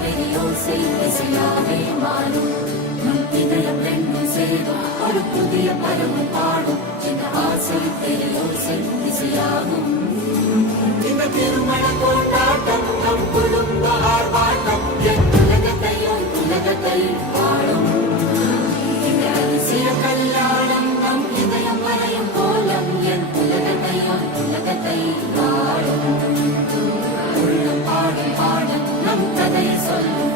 பெரியோசை இசையாவே மாறும் நம் இதயம் ரெண்டும் சேரும் ஒரு புதிய பருவம் பாடும் இந்த ஆசை பெரியோசை இசையாகும் இந்த திருமண கொண்டாட்டம் நம் குடும்ப ஆர்ப்பாட்டம் என் உலகத்தையும் வாழும் இந்த அதிசய கல்யாணம் நம் இதயம் வரையும் கோலம் என் உலகத்தை வாழும் உள்ளம் பாடும் பாடும் நம் கதை சொல்லும்